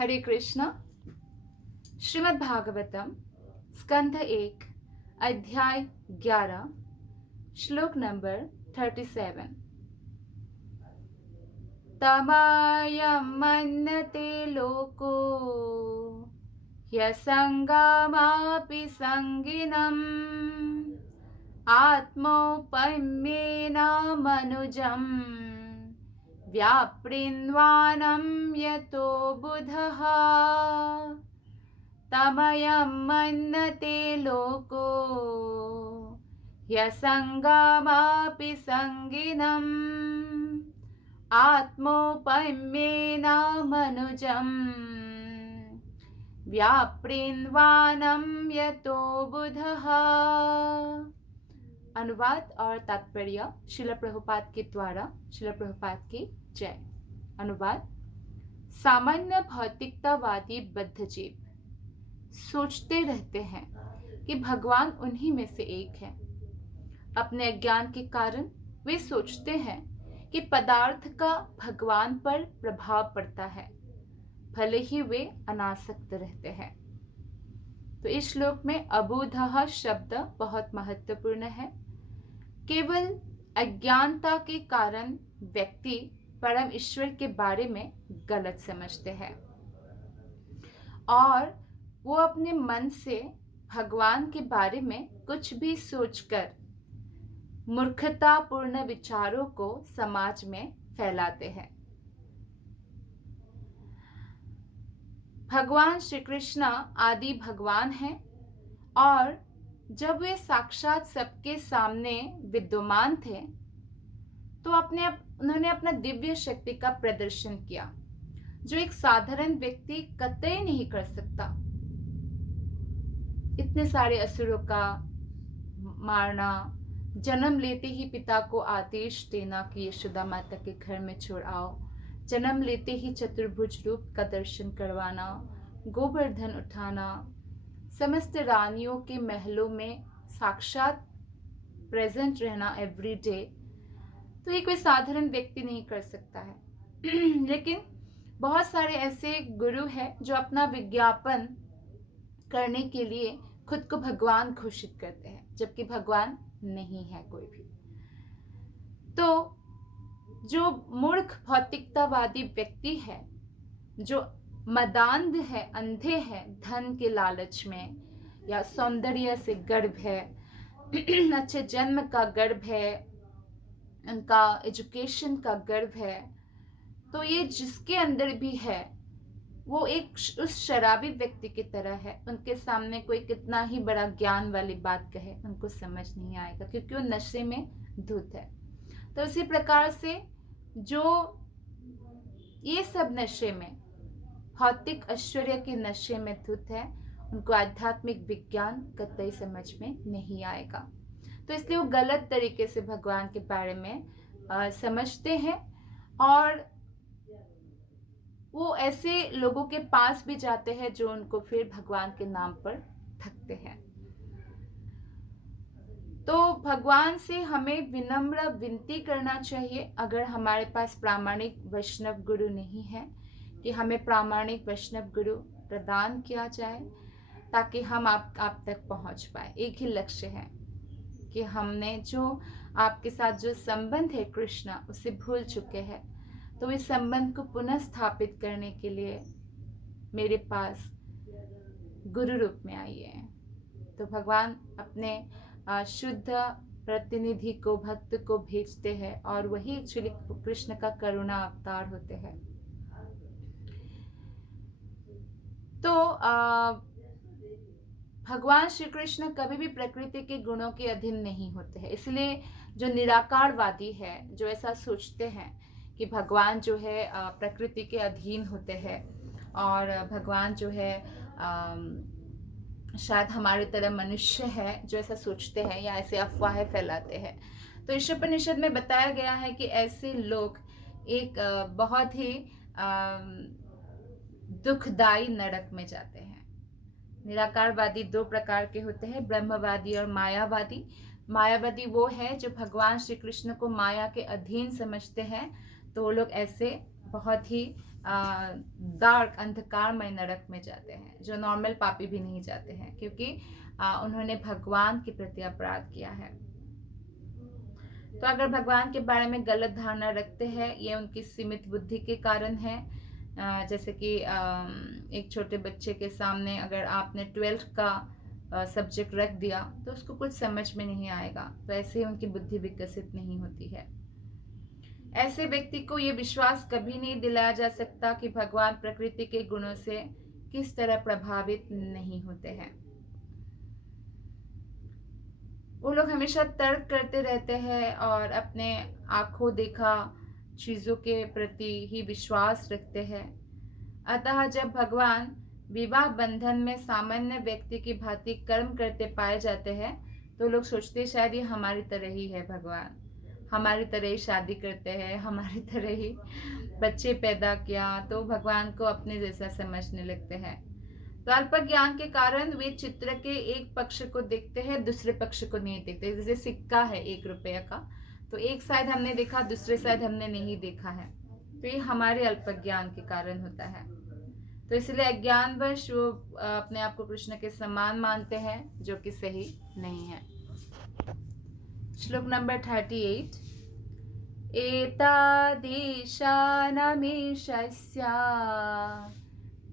हरे कृष्णा। श्रीमद् भागवतम स्कंध 1 अध्याय 11 श्लोक नंबर 37। तमायं मन्यते लोको ह्यसङ्गमापि सङ्गिनम् आत्मौपम्येन मनुजम् व्यापृन्वानं यतो बुधः। तमयं मन्यते लोको ह्यसङ्गमापि सङ्गिनम् आत्मौपम्येन मनुजम् व्यापृन्वानं यतो बुधः। अनुवाद और तात्पर्य श्रील प्रभुपाद के द्वारा। श्रील प्रभुपाद की जय। अनुवाद। सामान्य भौतिकतावादी बद्धजीव सोचते रहते हैं कि भगवान उन्हीं में से एक है। अपने अज्ञान के कारण वे सोचते हैं कि पदार्थ का भगवान पर प्रभाव पड़ता है, भले ही वे अनासक्त रहते हैं। तो इस श्लोक में अबूधः शब्द बहुत महत्वपूर्ण है। केवल अज्ञानता के कारण व्यक्ति परम ईश्वर के बारे में गलत समझते हैं और वो अपने मन से भगवान के बारे में कुछ भी सोचकर मूर्खतापूर्ण विचारों को समाज में फैलाते हैं। भगवान श्री कृष्ण आदि भगवान हैं और जब वे साक्षात सबके सामने विद्यमान थे तो उन्होंने अपना दिव्य शक्ति का प्रदर्शन किया, जो एक साधारण व्यक्ति कतई नहीं कर सकता। इतने सारे असुरों का मारना, जन्म लेते ही पिता को आदेश देना कि यशोदा माता के घर में छोड़ आओ, जन्म लेते ही चतुर्भुज रूप का दर्शन करवाना, गोवर्धन उठाना, समस्त रानियों के महलों में साक्षात प्रेजेंट रहना एवरी डे, तो ये कोई साधारण व्यक्ति नहीं कर सकता है। लेकिन बहुत सारे ऐसे गुरु हैं जो अपना विज्ञापन करने के लिए खुद को भगवान घोषित करते हैं, जबकि भगवान नहीं है कोई भी। तो जो मूर्ख भौतिकतावादी व्यक्ति है, जो मदांध है, अंधे हैं धन के लालच में या सौंदर्य से गर्व है, अच्छे जन्म का गर्व है, उनका एजुकेशन का गर्व है, तो ये जिसके अंदर भी है वो एक उस शराबी व्यक्ति की तरह है। उनके सामने कोई कितना ही बड़ा ज्ञान वाली बात कहे उनको समझ नहीं आएगा, क्योंकि वो नशे में धुत है। तो इसी प्रकार से जो ये सब नशे में, भौतिक ऐश्वर्य के नशे में धुत है, उनको आध्यात्मिक विज्ञान कतई समझ में नहीं आएगा। तो इसलिए वो गलत तरीके से भगवान के बारे में समझते हैं और वो ऐसे लोगों के पास भी जाते हैं जो उनको फिर भगवान के नाम पर ठगते हैं। तो भगवान से हमें विनम्र विनती करना चाहिए, अगर हमारे पास प्रामाणिक वैष्णव गुरु नहीं है, कि हमें प्रामाणिक वैष्णव गुरु प्रदान किया जाए ताकि हम आप तक पहुंच पाए। एक ही लक्ष्य है कि हमने जो आपके साथ जो संबंध है कृष्ण, उसे भूल चुके हैं, तो इस संबंध को पुनः स्थापित करने के लिए मेरे पास गुरु रूप में आइए। तो भगवान अपने शुद्ध प्रतिनिधि को, भक्त को भेजते हैं और वही एक्चुअली कृष्ण का करुणा अवतार होते हैं। तो भगवान श्री कृष्ण कभी भी प्रकृति के गुणों के अधीन नहीं होते हैं। इसलिए जो निराकारवादी है, जो ऐसा सोचते हैं कि भगवान जो है प्रकृति के अधीन होते हैं और भगवान जो है शायद हमारी तरह मनुष्य है, जो ऐसा सोचते हैं या ऐसे अफवाहें फैलाते हैं, तो ईशोपनिषद में बताया गया है कि ऐसे लोग एक बहुत ही दुखदायी नरक में जाते हैं। निराकारवादी दो प्रकार के होते हैं, ब्रह्मवादी और मायावादी। मायावादी वो है जो भगवान श्री कृष्ण को माया के अधीन समझते हैं, तो वो लोग ऐसे बहुत ही डार्क अंधकारमय नरक में जाते हैं, जो नॉर्मल पापी भी नहीं जाते हैं, क्योंकि उन्होंने भगवान के प्रति अपराध किया है। तो अगर भगवान के बारे में गलत धारणा रखते हैं, ये उनकी सीमित बुद्धि के कारण है। जैसे कि एक छोटे बच्चे के सामने अगर आपने 12th का सब्जेक्ट रख दिया तो उसको कुछ समझ में नहीं आएगा, तो ऐसे ही उनकी बुद्धि विकसित नहीं होती है। ऐसे व्यक्ति को ये विश्वास कभी नहीं दिलाया जा सकता कि भगवान प्रकृति के गुणों से किस तरह प्रभावित नहीं होते हैं। वो लोग हमेशा तर्क करते रहते हैं और अपने आंखों देखा चीज़ों के प्रति ही विश्वास रखते हैं। अतः जब भगवान विवाह बंधन में सामान्य व्यक्ति की भांति कर्म करते पाए जाते हैं तो लोग सोचते शायद ये हमारी तरह ही है, भगवान हमारी तरह ही शादी करते हैं, हमारी तरह ही बच्चे पैदा किया, तो भगवान को अपने जैसा समझने लगते हैं। तो अल्प ज्ञान के कारण वे चित्र के एक पक्ष को देखते हैं, दूसरे पक्ष को नहीं देखते। जैसे सिक्का है 1 रुपये का, तो एक साइड हमने देखा, दूसरे साइड हमने नहीं देखा है, तो ये हमारे अल्प ज्ञान के कारण होता है। तो इसलिए अज्ञानवश वो अपने आप को कृष्ण के समान मानते हैं, जो कि सही नहीं है। श्लोक नंबर 38। एतादीशानमीशस्या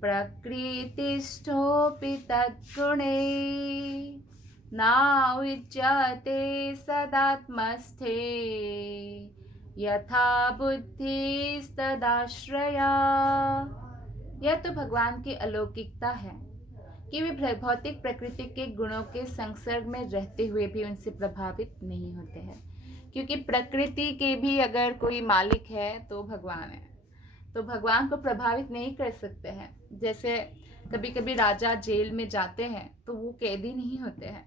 प्रकृतिस्थोऽपि तद्गुणे नायुज्यते सदात्मस्थे यथा बुद्धिस्तदाश्रया। यह तो भगवान की अलौकिकता है कि वे भौतिक प्रकृति के गुणों के संसर्ग में रहते हुए भी उनसे प्रभावित नहीं होते हैं, क्योंकि प्रकृति के भी अगर कोई मालिक है तो भगवान है, तो भगवान को प्रभावित नहीं कर सकते हैं। जैसे कभी कभी राजा जेल में जाते हैं तो वो कैदी नहीं होते हैं,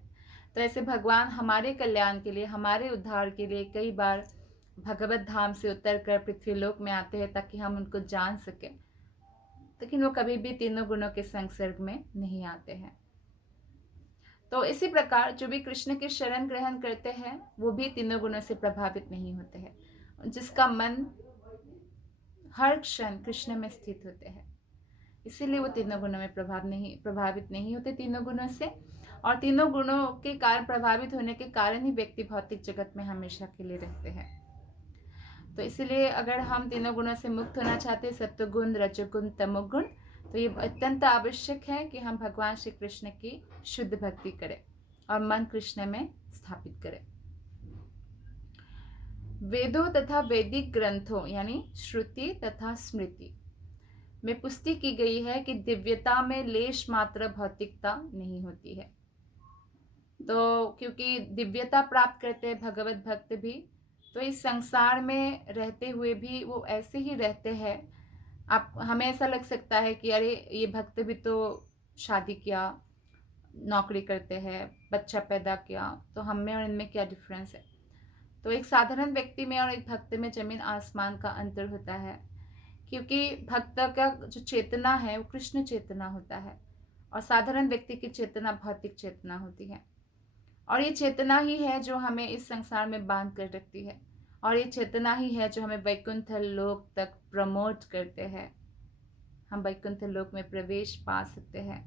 तो ऐसे भगवान हमारे कल्याण के लिए, हमारे उद्धार के लिए कई बार भगवत धाम से उतर कर पृथ्वीलोक में आते हैं ताकि हम उनको जान सकें, लेकिन वो कभी भी तीनों गुणों के संसर्ग में नहीं आते हैं। तो इसी प्रकार जो भी कृष्ण के शरण ग्रहण करते हैं वो भी तीनों गुणों से प्रभावित नहीं होते हैं, जिसका मन हर क्षण कृष्ण में स्थित होते हैं, इसीलिए वो तीनों गुणों में प्रभावित नहीं होते तीनों गुणों से। और तीनों गुणों के कारण प्रभावित होने के कारण ही व्यक्ति भौतिक जगत में हमेशा के लिए रहते हैं। तो इसीलिए अगर हम तीनों गुणों से मुक्त होना चाहते हैं, सत्वगुण, रजोगुण, तमोगुण, तो ये अत्यंत आवश्यक है कि हम भगवान श्री कृष्ण की शुद्ध भक्ति करें और मन कृष्ण में स्थापित करें। वेदों तथा वैदिक ग्रंथों यानी श्रुति तथा स्मृति में पुष्टि की गई है कि दिव्यता में लेश मात्र भौतिकता नहीं होती है। तो क्योंकि दिव्यता प्राप्त करते हैं भगवत भक्त भी, तो इस संसार में रहते हुए भी वो ऐसे ही रहते हैं। आप हमें ऐसा लग सकता है कि अरे ये भक्त भी तो शादी किया, नौकरी करते हैं, बच्चा पैदा किया, तो हम में और इनमें क्या डिफरेंस है। तो एक साधारण व्यक्ति में और एक भक्त में जमीन आसमान का अंतर होता है, क्योंकि भक्त का जो चेतना है वो कृष्ण चेतना होता है और साधारण व्यक्ति की चेतना भौतिक चेतना होती है। और ये चेतना ही है जो हमें इस संसार में बांध कर रखती है, और ये चेतना ही है जो हमें वैकुंठ लोक तक प्रमोट करते हैं, हम वैकुंठ लोक में प्रवेश पा सकते हैं।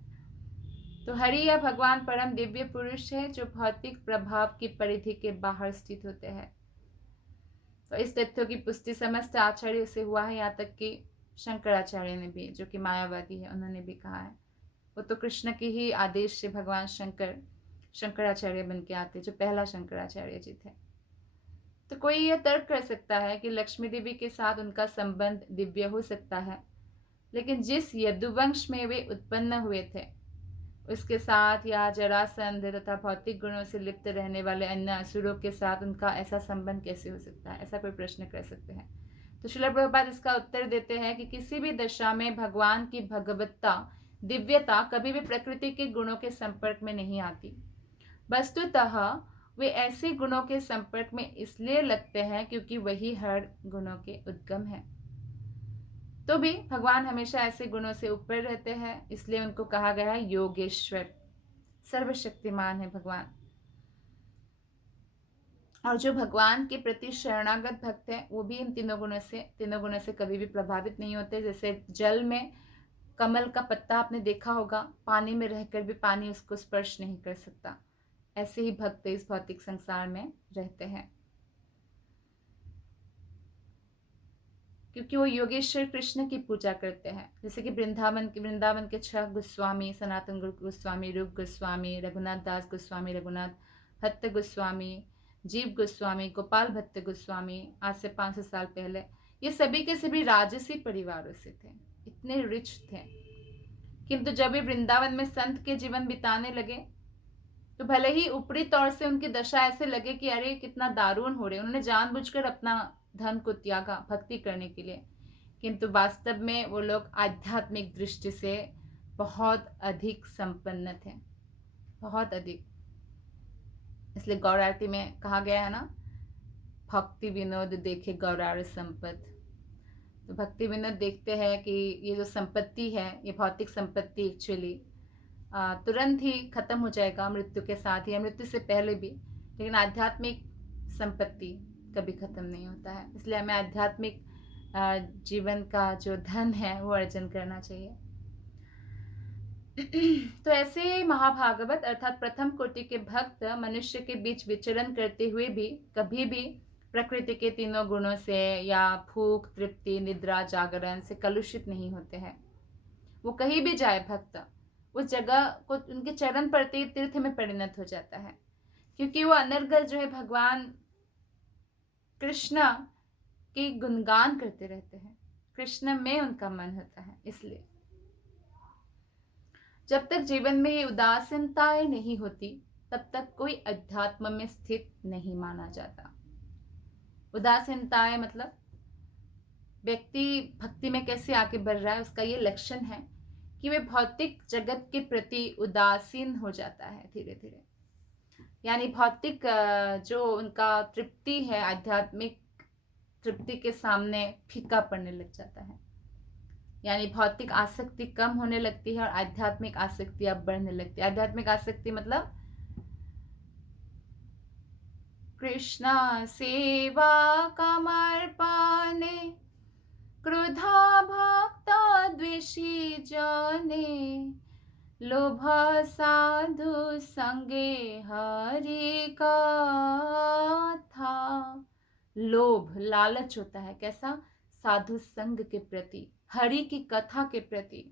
तो हरि या भगवान परम दिव्य पुरुष है जो भौतिक प्रभाव की परिधि के बाहर स्थित होते हैं। तो इस तथ्यों की पुष्टि समस्त आचार्यों से हुआ है, यहाँ तक कि शंकराचार्य ने भी, जो कि मायावादी है, उन्होंने भी कहा है। वो तो कृष्ण के ही आदेश से भगवान शंकराचार्य बन के आते, जो पहला शंकराचार्य जी थे। तो कोई यह तर्क कर सकता है कि लक्ष्मी देवी के साथ उनका संबंध दिव्य हो सकता है, लेकिन जिस यदुवंश में वे उत्पन्न हुए थे उसके साथ या जरासंध तथा भौतिक गुणों से लिप्त रहने वाले अन्य असुरों के साथ उनका ऐसा संबंध कैसे हो सकता है, ऐसा कोई प्रश्न कर सकते हैं। तो श्रील प्रभुपाद इसका उत्तर देते हैं कि किसी भी दशा में भगवान की भगवत्ता, दिव्यता कभी भी प्रकृति के गुणों के संपर्क में नहीं आती। वस्तुतः वे ऐसे गुणों के संपर्क में इसलिए लगते हैं क्योंकि वही हर गुणों के उद्गम है। तो भी भगवान हमेशा ऐसे गुणों से ऊपर रहते हैं, इसलिए उनको कहा गया है योगेश्वर, सर्वशक्तिमान है भगवान। और जो भगवान के प्रति शरणागत भक्त हैं वो भी इन तीनों गुणों से कभी भी प्रभावित नहीं होते। जैसे जल में कमल का पत्ता आपने देखा होगा, पानी में रहकर भी पानी उसको स्पर्श नहीं कर सकता, ऐसे ही भक्त इस भौतिक संसार में रहते हैं, क्योंकि वो योगेश्वर कृष्ण की पूजा करते हैं। जैसे कि वृंदावन के 6 गोस्वामी, सनातन गोस्वामी, रूप गोस्वामी, रघुनाथ दास गोस्वामी, रघुनाथ भट्ट गोस्वामी, जीव गोस्वामी, गोपाल भट्ट गोस्वामी, आज से 500 साल पहले, ये सभी के सभी राजसी परिवारों से थे, इतने रिच थे। किंतु जब ये वृंदावन में संत के जीवन बिताने लगे तो भले ही ऊपरी तौर से उनकी दशा ऐसे लगे कि अरे कितना दारुण हो रहे, उन्होंने जानबूझकर अपना धन को त्यागा भक्ति करने के लिए, किंतु वास्तव में वो लोग आध्यात्मिक दृष्टि से बहुत अधिक संपन्न थे, बहुत अधिक। इसलिए गौर आरती में कहा गया है ना, भक्ति विनोद देखे गौरार संपत्ति। तो भक्ति विनोद देखते हैं कि ये जो संपत्ति है, ये भौतिक संपत्ति एक्चुअली तुरंत ही खत्म हो जाएगा मृत्यु के साथ या मृत्यु से पहले भी, लेकिन आध्यात्मिक संपत्ति कभी खत्म नहीं होता है। इसलिए हमें आध्यात्मिक जीवन का जो धन है वो अर्जन करना चाहिए। तो ऐसे महाभागवत अर्थात प्रथम कोटि के भक्त मनुष्य के बीच विचरण करते हुए भी कभी भी प्रकृति के तीनों गुणों से या भूख, तृप्ति, निद्रा, जागरण से कलुषित नहीं होते हैं। वो कहीं भी जाए भक्त, उस जगह को उनके चरण पड़ते ही तीर्थ में परिणत हो जाता है, क्योंकि वो अनर्गल जो है भगवान कृष्ण के गुणगान करते रहते हैं, कृष्ण में उनका मन होता है। इसलिए जब तक जीवन में ये उदासीनताएं नहीं होती तब तक कोई अध्यात्म में स्थित नहीं माना जाता। उदासीनताएं मतलब व्यक्ति भक्ति में कैसे आगे बढ़ रहा है, उसका ये लक्षण है कि वे भौतिक जगत के प्रति उदासीन हो जाता है धीरे धीरे। यानी भौतिक जो उनका तृप्ति है, आध्यात्मिक तृप्ति के सामने फीका पड़ने लग जाता है। यानी भौतिक आसक्ति कम होने लगती है और आध्यात्मिक आसक्ति अब बढ़ने लगती है। आध्यात्मिक आसक्ति मतलब कृष्णा सेवा कमर्पणे क्रोधा भक्ता द्वेषी जाने लोभ साधु संगे हरि का था। लोभ लालच होता है, कैसा? साधु संग के प्रति, हरि की कथा के प्रति,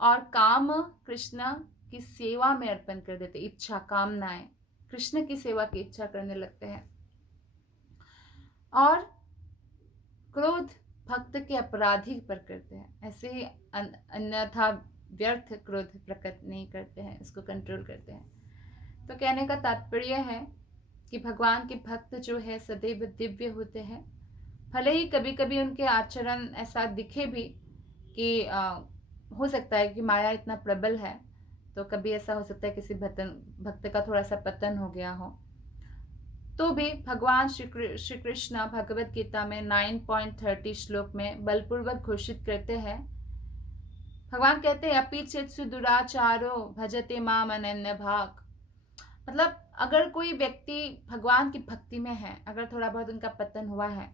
और काम कृष्ण की सेवा में अर्पण कर देते, इच्छा कामनाएं कृष्ण की सेवा की इच्छा करने लगते हैं, और क्रोध भक्त के अपराधी पर करते हैं। ऐसे ही अन्यथा व्यर्थ क्रोध प्रकट नहीं करते हैं, इसको कंट्रोल करते हैं। तो कहने का तात्पर्य है कि भगवान के भक्त जो है सदैव दिव्य होते हैं। भले ही कभी कभी उनके आचरण ऐसा दिखे भी कि हो सकता है कि माया इतना प्रबल है, तो कभी ऐसा हो सकता है किसी भक्त का थोड़ा सा पतन हो गया हो, तो भी भगवान श्री कृष्ण भगवत गीता में 9.30 श्लोक में बलपूर्वक घोषित करते हैं। भगवान कहते हैं अपि चेत्सु दुराचारो भजते माम अनन्य भाग। मतलब अगर कोई व्यक्ति भगवान की भक्ति में है, अगर थोड़ा बहुत उनका पतन हुआ है,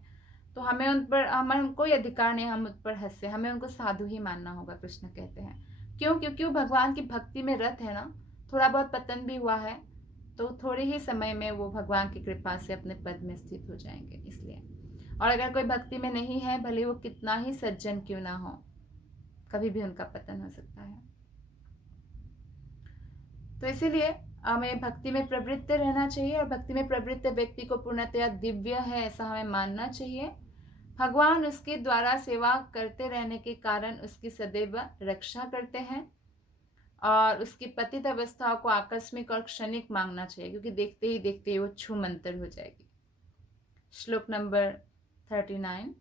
तो हमें कोई अधिकार नहीं हम उन पर हंसे, हमें उनको साधु ही मानना होगा। कृष्ण कहते हैं क्यों? क्योंकि वो भगवान की भक्ति में रत है ना। थोड़ा बहुत पतन भी हुआ है तो थोड़े ही समय में वो भगवान की कृपा से अपने पद में स्थित हो जाएंगे, इसलिए। और अगर कोई भक्ति में नहीं है, भले वो कितना ही सज्जन क्यों ना हो, कभी भी उनका पतन हो सकता है। तो इसीलिए हमें भक्ति में प्रवृत्त रहना चाहिए, और भक्ति में प्रवृत्त व्यक्ति को पूर्णतया दिव्य है ऐसा हमें मानना चाहिए। भगवान उसके द्वारा सेवा करते रहने के कारण उसकी सदैव रक्षा करते हैं, और उसकी पतित अवस्थाओं को आकस्मिक और क्षणिक मांगना चाहिए, क्योंकि देखते ही देखते वो छू मंतर हो जाएगी। श्लोक नंबर 39।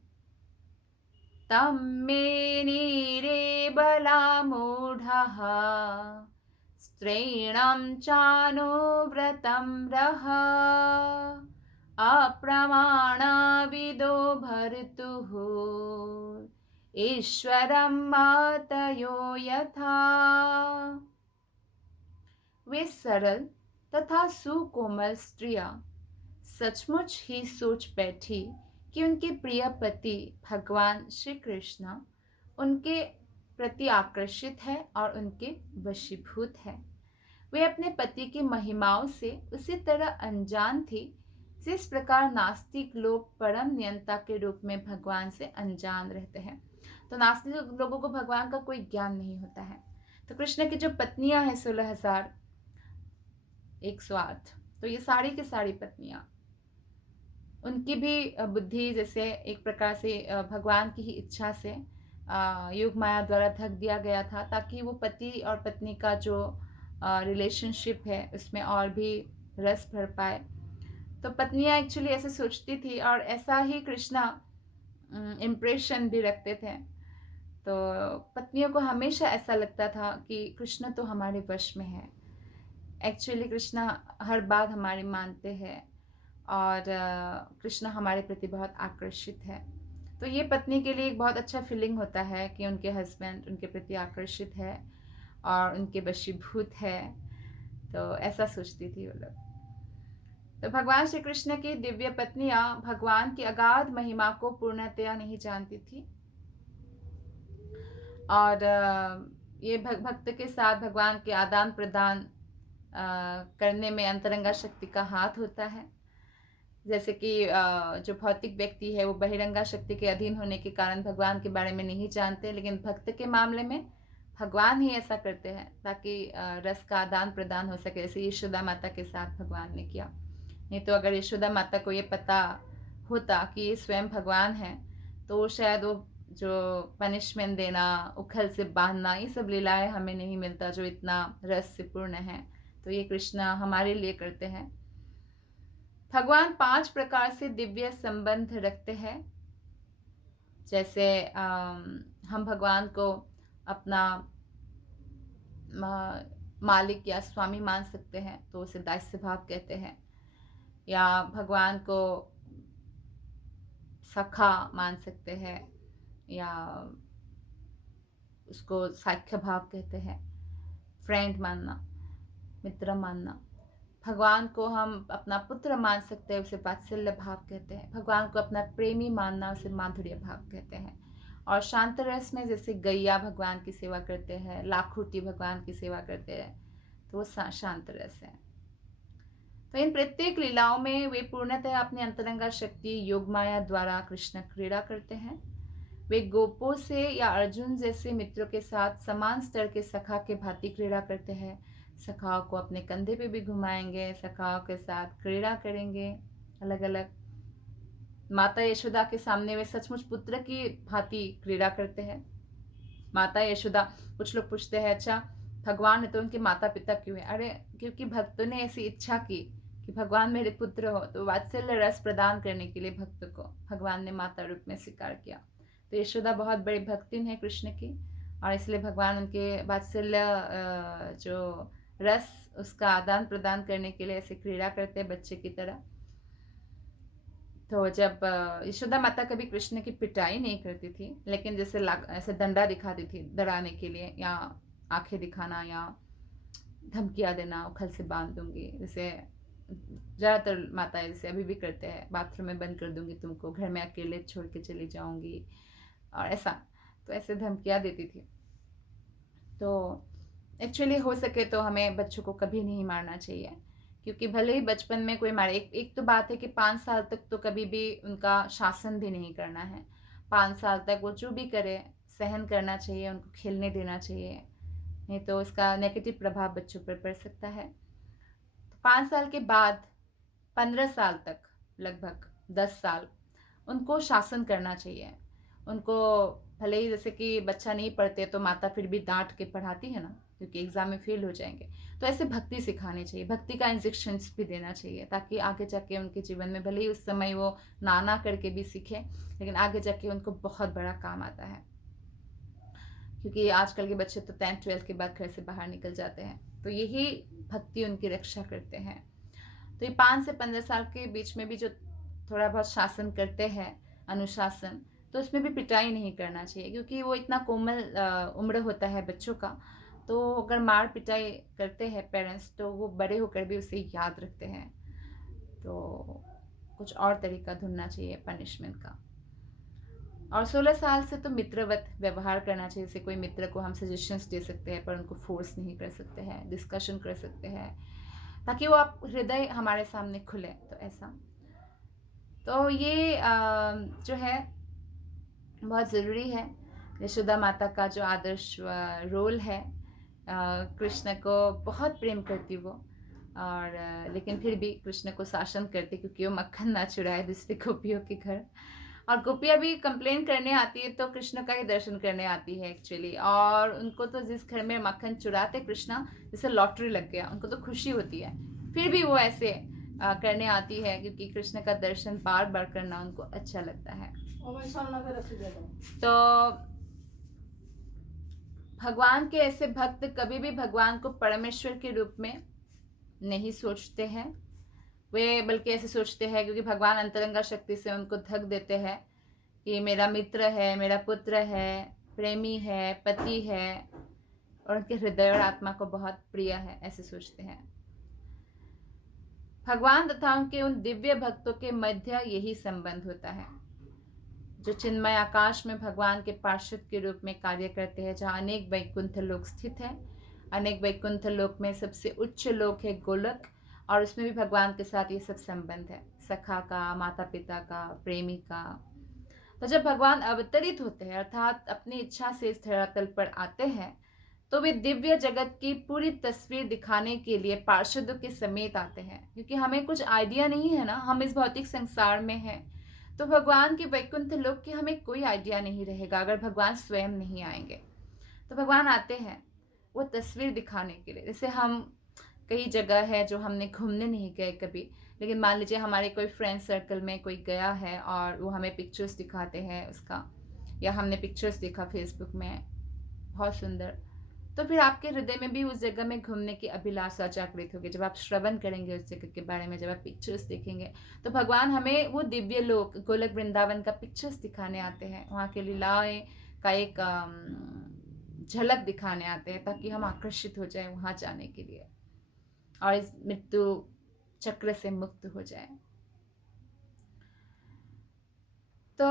तम मे नीरे बला मूढ़ः स्त्रीणं चानो व्रतं रह अप्रमाणा विदो भर्तुः ईश्वरं मातयो यथा। वे सरल तथा सुकोमल स्त्रियां सचमुच ही सोच बैठी कि उनके प्रिय पति भगवान श्री कृष्ण उनके प्रति आकर्षित है और उनके वशीभूत है। वे अपने पति की महिमाओं से उसी तरह अनजान थी जिस प्रकार नास्तिक लोग परम नियंता के रूप में भगवान से अनजान रहते हैं। तो नास्तिक लोगों को भगवान का कोई ज्ञान नहीं होता है। तो कृष्ण की जो पत्नियां हैं 16,108, तो ये सारी की सारी पत्नियां, उनकी भी बुद्धि जैसे एक प्रकार से भगवान की ही इच्छा से योग माया द्वारा ढक दिया गया था, ताकि वो पति और पत्नी का जो रिलेशनशिप है उसमें और भी रस भर पाए। तो पत्नियां एक्चुअली ऐसे सोचती थी और ऐसा ही कृष्णा इम्प्रेशन भी रखते थे। तो पत्नियों को हमेशा ऐसा लगता था कि कृष्ण तो हमारे वश में है। एक्चुअली कृष्णा हर बात हमारी मानते हैं और कृष्ण हमारे प्रति बहुत आकर्षित है। तो ये पत्नी के लिए एक बहुत अच्छा फीलिंग होता है कि उनके हस्बैंड उनके प्रति आकर्षित है और उनके वशीभूत है। तो ऐसा सोचती थी वो लोग। तो भगवान श्री कृष्ण की दिव्य पत्नियां भगवान की अगाध महिमा को पूर्णतया नहीं जानती थी और ये भक्त के साथ भगवान के आदान प्रदान करने में अंतरंगा शक्ति का हाथ होता है। जैसे कि जो भौतिक व्यक्ति है वो बहिरंगा शक्ति के अधीन होने के कारण भगवान के बारे में नहीं जानते, लेकिन भक्त के मामले में भगवान ही ऐसा करते हैं ताकि रस का आदान प्रदान हो सके, जैसे यशोदा माता के साथ भगवान ने किया। नहीं तो अगर यशोदा माता को ये पता होता कि ये स्वयं भगवान है तो शायद वो जो पनिशमेंट देना, उखल से बांधना, ये सब लीलाएं हमें नहीं मिलता जो इतना रस से पूर्ण है। तो ये कृष्णा हमारे लिए करते हैं। भगवान 5 प्रकार से दिव्य संबंध रखते हैं। जैसे हम भगवान को अपना मालिक या स्वामी मान सकते हैं तो उसे दास्य भाव कहते हैं, या भगवान को सखा मान सकते हैं या उसको साख्य भाव कहते हैं, फ्रेंड मानना, मित्र मानना। भगवान को हम अपना पुत्र मान सकते हैं, उसे वात्सल्य भाव कहते हैं। भगवान को अपना प्रेमी मानना, उसे माधुर्य भाव कहते हैं। और शांत रस में जैसे गैया भगवान की सेवा करते हैं, लाखोटी भगवान की सेवा करते हैं, तो वो शांत रस है। तो इन प्रत्येक लीलाओं में वे पूर्णतः अपनी अंतरंगा शक्ति योग माया द्वारा कृष्ण क्रीड़ा करते हैं। वे गोपों से या अर्जुन जैसे मित्रों के साथ समान स्तर के सखा के भांति क्रीड़ा करते हैं। सखाओं को अपने कंधे पे भी घुमाएंगे, सखाओं के साथ क्रीड़ा करेंगे अलग अलग। माता यशोदा के सामने वे सचमुच पुत्र की भांति क्रीड़ा करते हैं। माता यशोदा, कुछ लोग पूछते हैं अच्छा भगवान है तो उनके माता पिता क्यों है? अरे क्योंकि भक्तों ने ऐसी इच्छा की कि भगवान मेरे पुत्र हो, तो वात्सल्य रस प्रदान करने के लिए भक्त को भगवान ने माता रूप में स्वीकार किया। तो यशोदा बहुत बड़ी भक्तिन है कृष्ण की और इसलिए भगवान उनके वात्सल्य जो रस उसका आदान प्रदान करने के लिए ऐसे क्रीड़ा करते हैं बच्चे की तरह। तो जब यशोदा माता कभी कृष्ण की पिटाई नहीं करती थी, लेकिन जैसे ऐसे डंडा दिखाती थी डराने के लिए, या आंखें दिखाना या धमकियाँ देना, उखल से बांध दूंगी, जैसे ज़्यादातर माताएं जैसे अभी भी करते हैं, बाथरूम में बंद कर दूंगी तुमको, घर में अकेले छोड़ के चली जाऊंगी और ऐसा, तो ऐसे धमकियाँ देती थी। तो एक्चुअली हो सके तो हमें बच्चों को कभी नहीं मारना चाहिए, क्योंकि भले ही बचपन में कोई मारे, एक तो बात है कि 5 साल तक तो कभी भी उनका शासन भी नहीं करना है। 5 साल तक वो जो भी करे सहन करना चाहिए, उनको खेलने देना चाहिए, नहीं तो उसका नेगेटिव प्रभाव बच्चों पर पड़ सकता है। तो 5 साल के बाद 15 साल तक, लगभग 10 साल, उनको शासन करना चाहिए। उनको भले ही जैसे कि बच्चा नहीं पढ़ते तो माता फिर भी डांट के पढ़ाती है ना, क्योंकि एग्जाम में फेल हो जाएंगे, तो ऐसे भक्ति सिखानी चाहिए, भक्ति का इंजेक्शंस भी देना चाहिए, ताकि आगे जाके उनके जीवन में भले ही उस समय वो नाना करके भी सीखे, लेकिन आगे जाके उनको बहुत बड़ा काम आता है। क्योंकि आजकल के बच्चे तो 10th 12th के बाद घर से बाहर निकल जाते हैं, तो यही भक्ति उनकी रक्षा करते हैं। तो ये 5 से 15 साल के बीच में भी जो थोड़ा बहुत शासन करते हैं, अनुशासन, तो उसमें भी पिटाई नहीं करना चाहिए, क्योंकि वो इतना कोमल उम्र होता है बच्चों का। तो अगर मार पिटाई करते हैं पेरेंट्स, तो वो बड़े होकर भी उसे याद रखते हैं। तो कुछ और तरीका ढूंढना चाहिए पनिशमेंट का। और 16 साल से तो मित्रवत व्यवहार करना चाहिए। जैसे कोई मित्र को हम सजेशंस दे सकते हैं पर उनको फोर्स नहीं कर सकते हैं, डिस्कशन कर सकते हैं ताकि वो आप हृदय हमारे सामने खुले। तो ऐसा तो ये जो है बहुत ज़रूरी है। यशोदा माता का जो आदर्श रोल है, कृष्ण को बहुत प्रेम करती वो, और लेकिन फिर भी कृष्ण को शासन करती क्योंकि वो मक्खन ना चुराए दूसरी गोपियों के घर। और गोपियाँ भी कंप्लेन करने आती है तो कृष्ण का ही दर्शन करने आती है एक्चुअली। और उनको तो जिस घर में मक्खन चुराते कृष्णा, जैसे लॉटरी लग गया, उनको तो खुशी होती है। फिर भी वो ऐसे करने आती है क्योंकि कृष्ण का दर्शन बार बार करना उनको अच्छा लगता है। तो भगवान के ऐसे भक्त कभी भी भगवान को परमेश्वर के रूप में नहीं सोचते हैं, वे बल्कि ऐसे सोचते हैं क्योंकि भगवान अंतरंगा शक्ति से उनको धक देते हैं कि मेरा मित्र है, मेरा पुत्र है, प्रेमी है, पति है, और उनके हृदय और आत्मा को बहुत प्रिय है, ऐसे सोचते हैं। भगवान तथा उनके उन दिव्य भक्तों के मध्य यही संबंध होता है जो चिन्मय आकाश में भगवान के पार्षद के रूप में कार्य करते हैं, जहाँ अनेक वैकुंठ लोक स्थित है। अनेक वैकुंठ लोक में सबसे उच्च लोक है गोलक, और उसमें भी भगवान के साथ ये सब संबंध है, सखा का, माता पिता का, प्रेमी का। तो जब भगवान अवतरित होते हैं अर्थात अपनी इच्छा से इस धरातल पर आते हैं तो वे दिव्य जगत की पूरी तस्वीर दिखाने के लिए पार्षदों के समेत आते हैं, क्योंकि हमें कुछ आइडिया नहीं है ना, हम इस भौतिक संसार में हैं। तो भगवान के वैकुंठ लोक की हमें कोई आइडिया नहीं रहेगा अगर भगवान स्वयं नहीं आएंगे। तो भगवान आते हैं वो तस्वीर दिखाने के लिए। जैसे हम कई जगह है जो हमने घूमने नहीं गए कभी, लेकिन मान लीजिए हमारे कोई फ्रेंड सर्कल में कोई गया है और वो हमें पिक्चर्स दिखाते हैं उसका, या हमने पिक्चर्स देखा फेसबुक में बहुत सुंदर, तो फिर आपके हृदय में भी उस जगह में घूमने की अभिलाषा जागृत होगी। जब आप श्रवण करेंगे उस जगह के बारे में, जब आप पिक्चर्स देखेंगे, तो भगवान हमें वो दिव्य लोक गोलक वृंदावन का पिक्चर्स दिखाने आते हैं, वहाँ के लीलाएं का एक झलक दिखाने आते हैं ताकि हम आकर्षित हो जाए वहाँ जाने के लिए और इस मृत्यु चक्र से मुक्त हो जाए। तो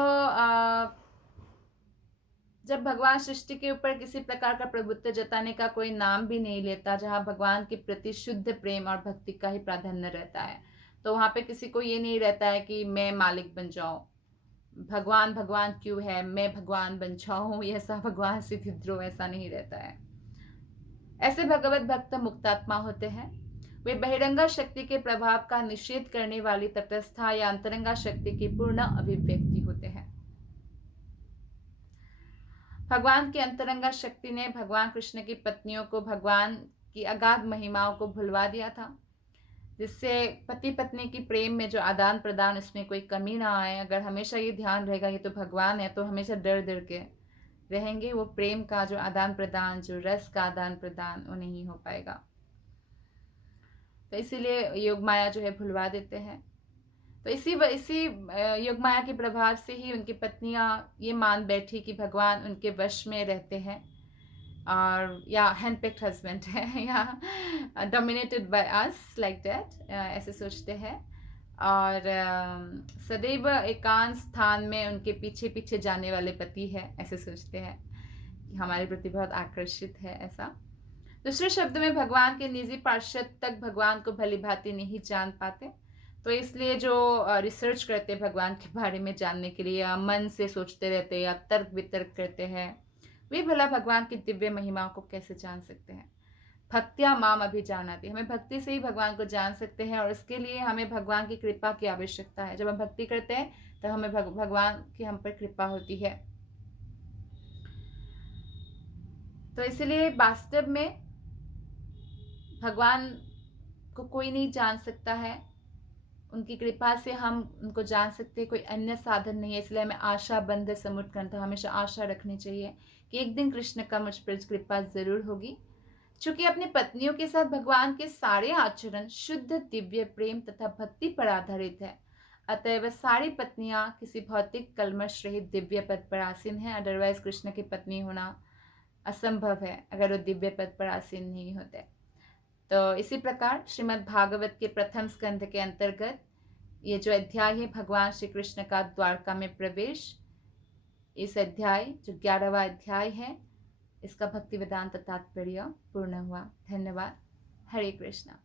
जब भगवान सृष्टि के ऊपर किसी प्रकार का प्रभुत्व जताने का कोई नाम भी नहीं लेता, जहाँ भगवान के प्रति शुद्ध प्रेम और भक्ति का ही प्राधान्य रहता है, तो वहाँ पे किसी को ये नहीं रहता है कि मैं मालिक बन जाऊँ, भगवान भगवान क्यों है, मैं भगवान बन जाऊँ, ऐसा भगवान से विद्रोह ऐसा नहीं रहता है। ऐसे भगवत भक्त मुक्तात्मा होते हैं। वे बहिरंगा शक्ति के प्रभाव का निषेध करने वाली तटस्था या अंतरंगा शक्ति की पूर्ण अभिव्यक्ति होते हैं। भगवान की अंतरंगा शक्ति ने भगवान कृष्ण की पत्नियों को भगवान की अगाध महिमाओं को भुलवा दिया था, जिससे पति पत्नी की प्रेम में जो आदान प्रदान उसमें कोई कमी ना आए। अगर हमेशा ये ध्यान रहेगा ये तो भगवान है, तो हमेशा डर डर के रहेंगे, वो प्रेम का जो आदान प्रदान, जो रस का आदान प्रदान, वो नहीं हो पाएगा। तो इसीलिए योग माया जो है भुलवा देते हैं। तो इसी योग माया के प्रभाव से ही उनकी पत्नियां ये मान बैठी कि भगवान उनके वश में रहते हैं, और या हैंडपिक्ड हस्बैंड है, या dominated by us like that, ऐसे सोचते हैं। और सदैव एकांत स्थान में उनके पीछे पीछे जाने वाले पति है, ऐसे सोचते हैं कि हमारे प्रति बहुत आकर्षित है ऐसा। दूसरे शब्द में भगवान के निजी पार्षद तक भगवान को भली भांति नहीं जान पाते, तो इसलिए जो रिसर्च करते हैं भगवान के बारे में जानने के लिए, या मन से सोचते रहते हैं या तर्क वितर्क करते हैं, वे भला भगवान की दिव्य महिमाओं को कैसे जान सकते हैं। भक्तिया माम अभिजानाति, हमें भक्ति से ही भगवान को जान सकते हैं, और इसके लिए हमें भगवान की कृपा की आवश्यकता है। जब हम भक्ति करते हैं तो हमें भगवान की हम पर कृपा होती है। तो इसलिए वास्तव में भगवान को कोई नहीं जान सकता है, उनकी कृपा से हम उनको जान सकते हैं, कोई अन्य साधन नहीं है। इसलिए हमें आशा बंध समुद्र ग्रंथ, हमेशा आशा रखनी चाहिए कि एक दिन कृष्ण का मुझ पर कृपा जरूर होगी। चूंकि अपनी पत्नियों के साथ भगवान के सारे आचरण शुद्ध दिव्य प्रेम तथा भक्ति पर आधारित है, अतएव सारी पत्नियां किसी भौतिक कलमश रहित दिव्य पद पर आसीन है। अदरवाइज कृष्ण की पत्नी होना असंभव है अगर वो दिव्य पद पर आसीन नहीं होते। तो इसी प्रकार श्रीमद् भागवत के प्रथम स्कंध के अंतर्गत ये जो अध्याय है भगवान श्री कृष्ण का द्वारका में प्रवेश, इस अध्याय जो 11वां अध्याय है, इसका भक्ति वेदांत तात्पर्य पूर्ण हुआ। धन्यवाद। हरे कृष्णा।